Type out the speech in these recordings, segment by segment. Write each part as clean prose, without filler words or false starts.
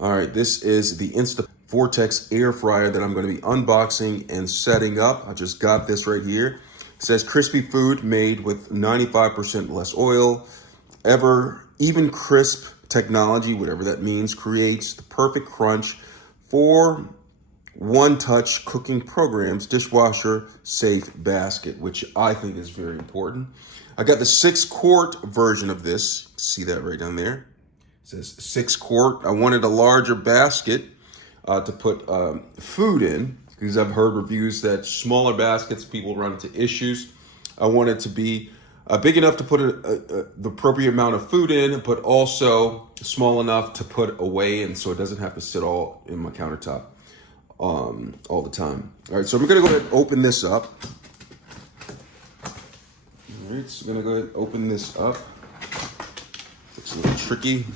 All right, this is the Vortex air fryer that I'm going to be unboxing and setting up. I just got this right here. It says crispy food made with 95% less oil. Even crisp technology, whatever that means, creates the perfect crunch for one-touch cooking programs, dishwasher safe basket, which I think is very important. I got the 6-quart version of this. See that right down there? It says 6-quart. I wanted a larger basket to put food in, because I've heard reviews that smaller baskets, people run into issues. I want it to be big enough to put the appropriate amount of food in, but also small enough to put away, and so it doesn't have to sit all in my countertop all the time. All right, so I'm gonna go ahead and open this up. All right, so I'm gonna go ahead and open this up. It's a little tricky.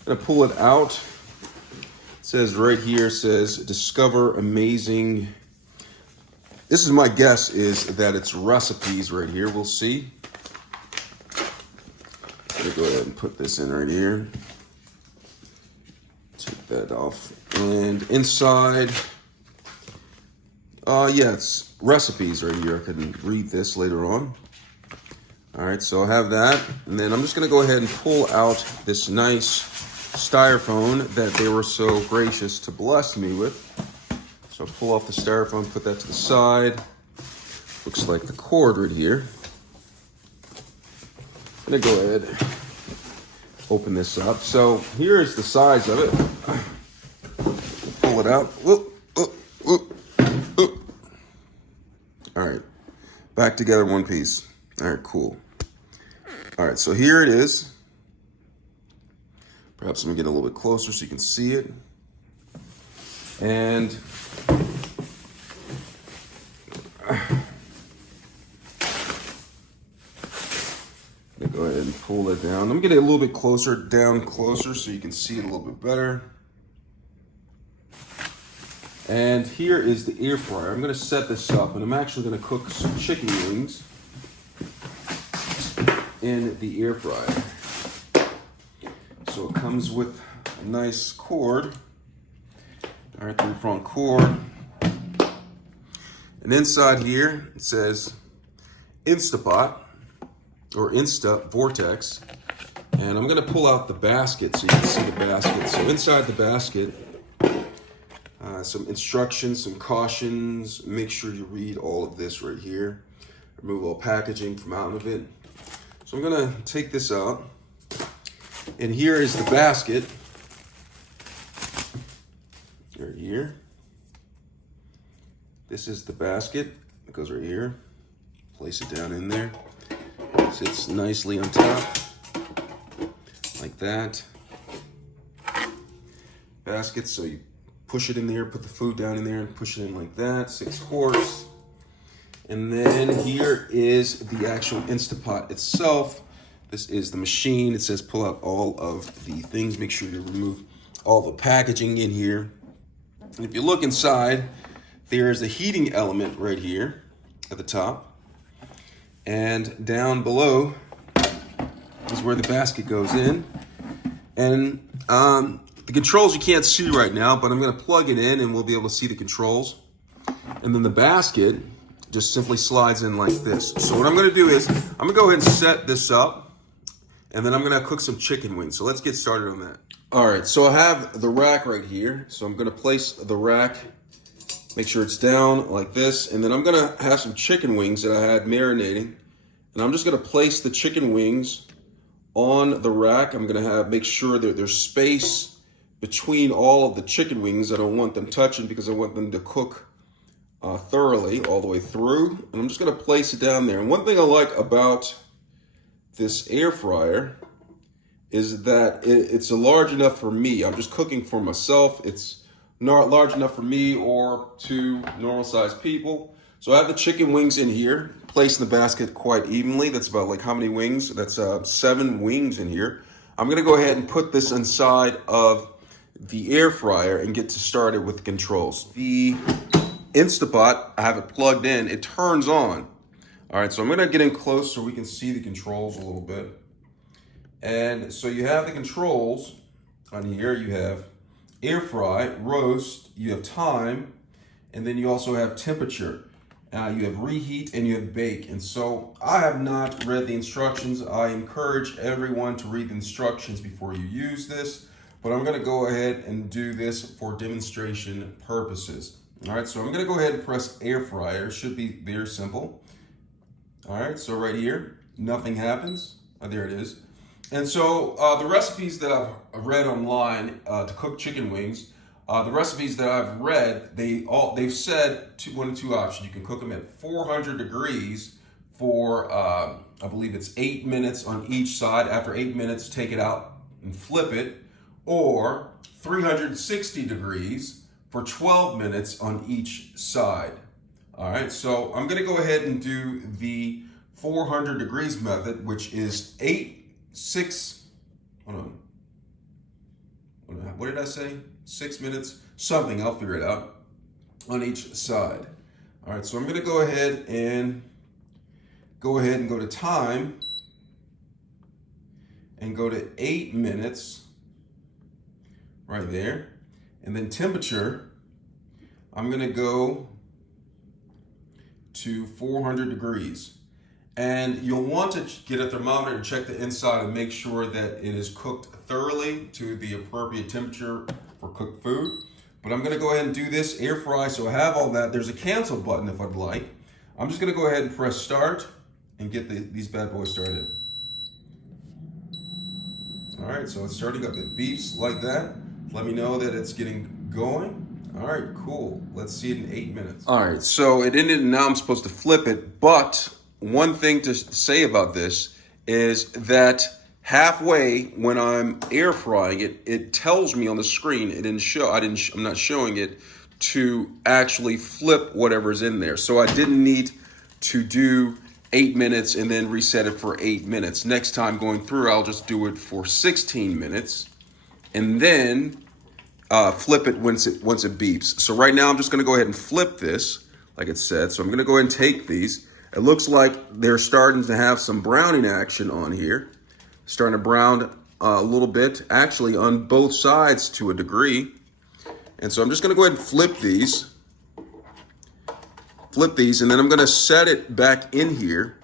I'm gonna pull it out. It says right here, it says discover amazing. This is my guess is that it's recipes right here. We'll see. I'm gonna go ahead and put this in right here. Take that off. And inside, yeah, it's recipes right here. I can read this later on. All right, so I have that. And then I'm just gonna go ahead and pull out this nice styrofoam that they were so gracious to bless me with. So I'll pull off the styrofoam, put that to the side. Looks like the cord right here. I'm gonna go ahead and open this up. So here is the size of it. Pull it out. Whoop, whoop, whoop, whoop. All right, back together one piece. All right, cool. All right, so here it is. Perhaps let me get a little bit closer so you can see it. And go ahead and pull that down. Let me get it a little bit closer, down closer, so you can see it a little bit better. And here is the air fryer. I'm gonna set this up, and I'm actually gonna cook some chicken wings in the air fryer. So it comes with a nice cord. All right, 3-prong cord. And inside here, it says Instapot, or Insta Vortex. And I'm gonna pull out the basket so you can see the basket. So inside the basket, some instructions, some cautions. Make sure you read all of this right here. Remove all packaging from out of it. So I'm gonna take this out. And here is the basket. Right here. This is the basket. It goes right here. Place it down in there. Sits nicely on top, like that. Basket, so you push it in there, put the food down in there, and push it in like that. 6 quarts. And then here is the actual Instapot itself. This is the machine. It says pull out all of the things. Make sure you remove all the packaging in here. And if you look inside, there's a heating element right here at the top. And down below is where the basket goes in. And the controls you can't see right now, but I'm gonna plug it in and we'll be able to see the controls. And then the basket just simply slides in like this. So what I'm gonna do is, I'm gonna go ahead and set this up, and then I'm gonna cook some chicken wings. So let's get started on that. All right, so I have the rack right here. So I'm gonna place the rack, make sure it's down like this, and then I'm gonna have some chicken wings that I had marinating. And I'm just gonna place the chicken wings on the rack. I'm gonna make sure that there's space between all of the chicken wings. I don't want them touching because I want them to cook thoroughly all the way through. And I'm just gonna place it down there. And one thing I like about this air fryer is that it's large enough for me. I'm just cooking for myself. It's not large enough for me or 2 normal sized people. So I have the chicken wings in here, placed in the basket quite evenly. That's about like how many wings? That's 7 wings in here. I'm gonna go ahead and put this inside of the air fryer and get started with the controls. The Instapot, I have it plugged in, it turns on. All right, so I'm gonna get in close so we can see the controls a little bit. And so you have the controls On here you have air fry, roast, you have time, and then you also have temperature. You have reheat and you have bake. And so I have not read the instructions. I encourage everyone to read the instructions before you use this, but I'm gonna go ahead and do this for demonstration purposes. All right, so I'm gonna go ahead and press air fryer. It should be very simple. All right, so right here, nothing happens. Oh, there it is. And so the recipes that I've read online to cook chicken wings, the recipes that I've read, they've said one of two options. You can cook them at 400 degrees for I believe it's 8 minutes on each side. After 8 minutes, take it out and flip it, or 360 degrees for 12 minutes on each side. All right, so I'm gonna go ahead and do the 400 degrees method, which is what did I say? 6 minutes, something, I'll figure it out, on each side. All right, so I'm gonna go ahead and go to time and go to 8 minutes right there. And then temperature, I'm gonna go to 400 degrees. And you'll want to get a thermometer and check the inside and make sure that it is cooked thoroughly to the appropriate temperature for cooked food. But I'm gonna go ahead and do this air fry, so I have all that. There's a cancel button if I'd like. I'm just gonna go ahead and press start and get these bad boys started. All right, so it's starting up. It beeps like that. Let me know that it's getting going. All right, cool. Let's see it in 8 minutes. All right, so it ended and now I'm supposed to flip it, but one thing to say about this is that halfway when I'm air frying it, it tells me on the screen, I'm not showing it, to actually flip whatever's in there. So I didn't need to do 8 minutes and then reset it for 8 minutes. Next time going through, I'll just do it for 16 minutes and then flip it once it beeps. So right now I'm just gonna go ahead and flip this like it said. So I'm gonna go ahead and take these. It looks like they're starting to have some browning action on here. Starting to brown a little bit, actually on both sides to a degree. And so I'm just gonna go ahead and flip these, and then I'm gonna set it back in here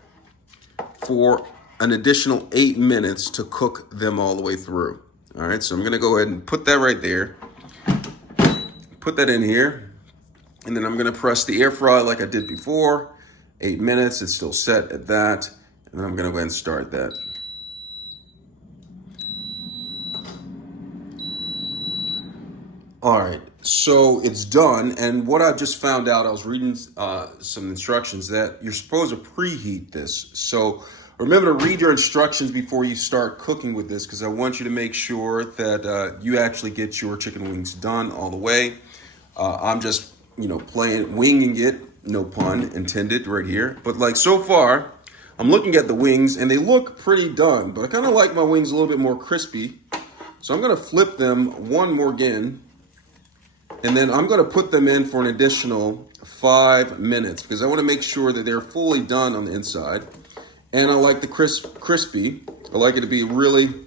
for an additional 8 minutes to cook them all the way through. All right, so I'm gonna go ahead and put that right there. Put that in here, and then I'm gonna press the air fry like I did before. 8 minutes, it's still set at that. And then I'm gonna go ahead and start that. All right, so it's done. And what I just found out, I was reading some instructions that you're supposed to preheat this. So remember to read your instructions before you start cooking with this, because I want you to make sure that you actually get your chicken wings done all the way. I'm just, winging it. No pun intended right here. But like so far, I'm looking at the wings and they look pretty done, but I kind of like my wings a little bit more crispy. So I'm gonna flip them one more again. And then I'm gonna put them in for an additional 5 minutes because I wanna make sure that they're fully done on the inside. And I like the crispy. I like it to be really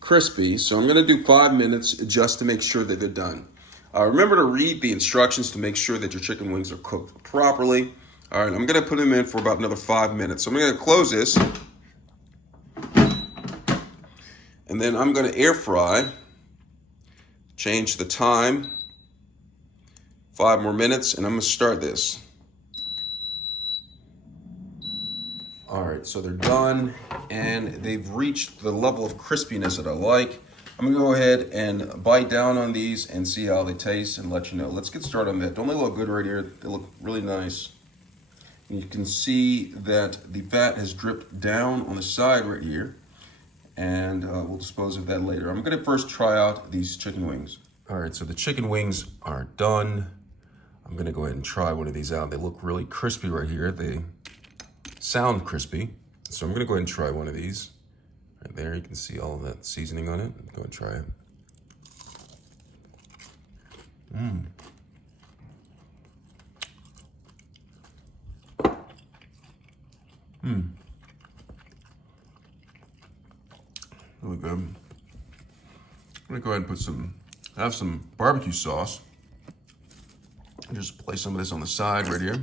crispy. So I'm gonna do 5 minutes just to make sure that they're done. Remember to read the instructions to make sure that your chicken wings are cooked properly. All right, I'm gonna put them in for about another 5 minutes. So I'm gonna close this. And then I'm gonna air fry. Change the time. 5 more minutes, and I'm gonna start this. All right, so they're done, and they've reached the level of crispiness that I like. I'm gonna go ahead and bite down on these and see how they taste and let you know. Let's get started on that. Don't they look good right here? They look really nice. And you can see that the fat has dripped down on the side right here, and we'll dispose of that later. I'm gonna first try out these chicken wings. All right, so the chicken wings are done. I'm gonna go ahead and try one of these out. They look really crispy right here. They sound crispy. So I'm gonna go ahead and try one of these. Right there, you can see all of that seasoning on it. Go and try it. Really good. gonna go ahead and put have some barbecue sauce. Just place some of this on the side right here.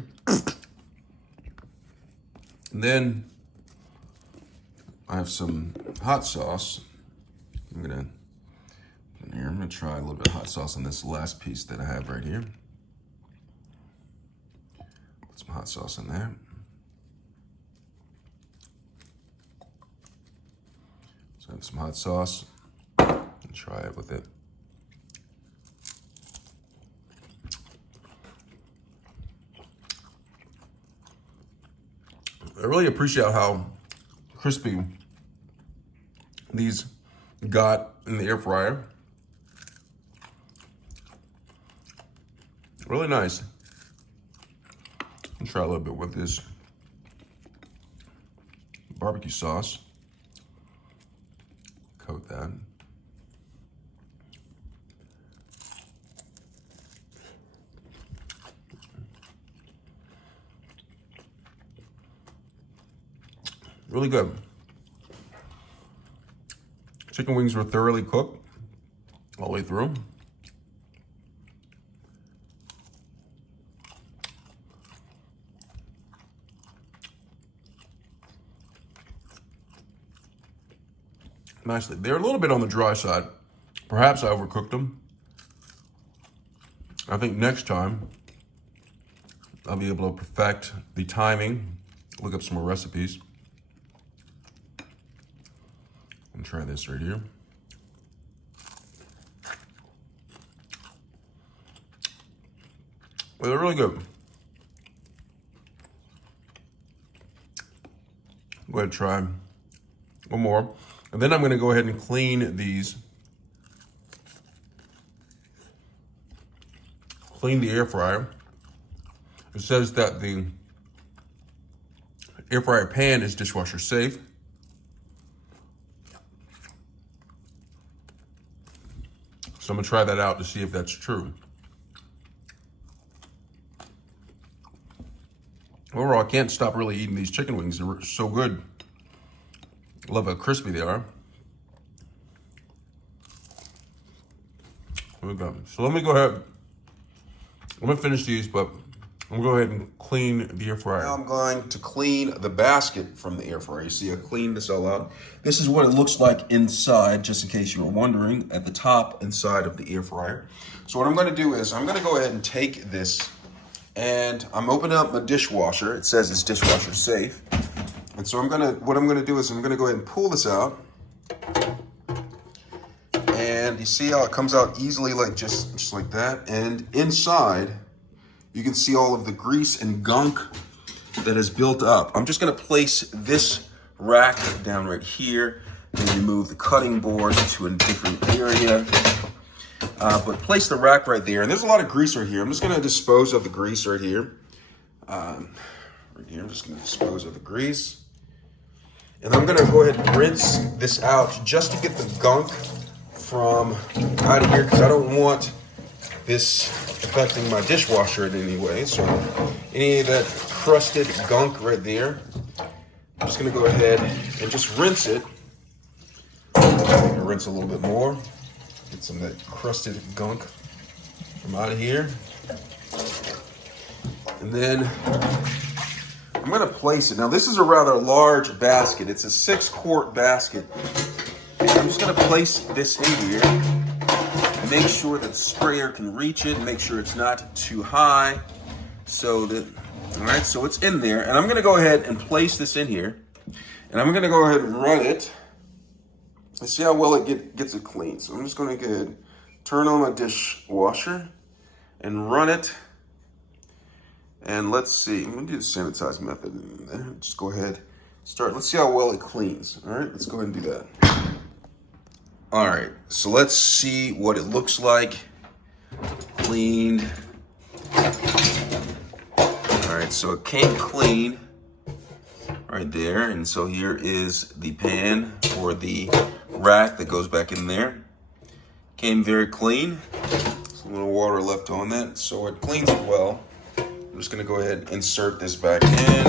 And then I have some hot sauce. I'm gonna try a little bit of hot sauce on this last piece that I have right here. Put some hot sauce in there. So I have some hot sauce and try it with it. I really appreciate how crispy these got in the air fryer. Really nice. I'll try a little bit with this barbecue sauce. Coat that. Really good. Chicken wings were thoroughly cooked all the way through. Nicely. They're a little bit on the dry side. Perhaps I overcooked them. I think next time I'll be able to perfect the timing, look up some more recipes. And try this right here. Well, they're really good. Go ahead and try one more. And then I'm gonna go ahead and clean these. Clean the air fryer. It says that the air fryer pan is dishwasher safe. So I'm gonna try that out to see if that's true. Overall, I can't stop really eating these chicken wings. They're so good. I love how crispy they are. Okay, so let me go ahead. I'm gonna finish these, but I'm gonna go ahead and clean the air fryer. Now I'm going to clean the basket from the air fryer. You see I cleaned this all out. This is what it looks like inside, just in case you were wondering, at the top inside of the air fryer. So what I'm gonna do is I'm gonna go ahead and take this and I'm opening up my dishwasher. It says it's dishwasher safe. And so what I'm gonna do is I'm gonna go ahead and pull this out. And you see how it comes out easily, like just like that. And inside, you can see all of the grease and gunk that has built up. I'm just gonna place this rack down right here and remove the cutting board to a different area. But place the rack right there. And there's a lot of grease right here. I'm just gonna dispose of the grease right here. I'm just gonna dispose of the grease. And I'm gonna go ahead and rinse this out just to get the gunk from out of here, because I don't want this affecting my dishwasher in any way. So any of that crusted gunk right there, I'm just gonna go ahead and just rinse it. Rinse a little bit more. Get some of that crusted gunk from out of here. And then I'm gonna place it. Now this is a rather large basket. It's a 6-quart basket. I'm just gonna place this in here. Make sure that the sprayer can reach it. Make sure it's not too high. So that, all right, so it's in there. And I'm gonna go ahead and place this in here. And I'm gonna go ahead and run it. And see how well it gets it clean. So I'm just gonna go ahead and turn on my dishwasher and run it. And let's see, I'm gonna do the sanitize method in there. Just go ahead, start. Let's see how well it cleans. All right, let's go ahead and do that. All right, so let's see what it looks like. Cleaned. All right, so it came clean right there. And so here is the pan or the rack that goes back in there. Came very clean. There's a little water left on that, so it cleans it well. I'm just gonna go ahead and insert this back in.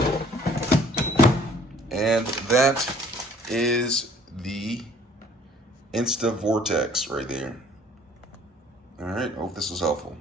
And that is the Insta Vortex right there. All right, hope this was helpful.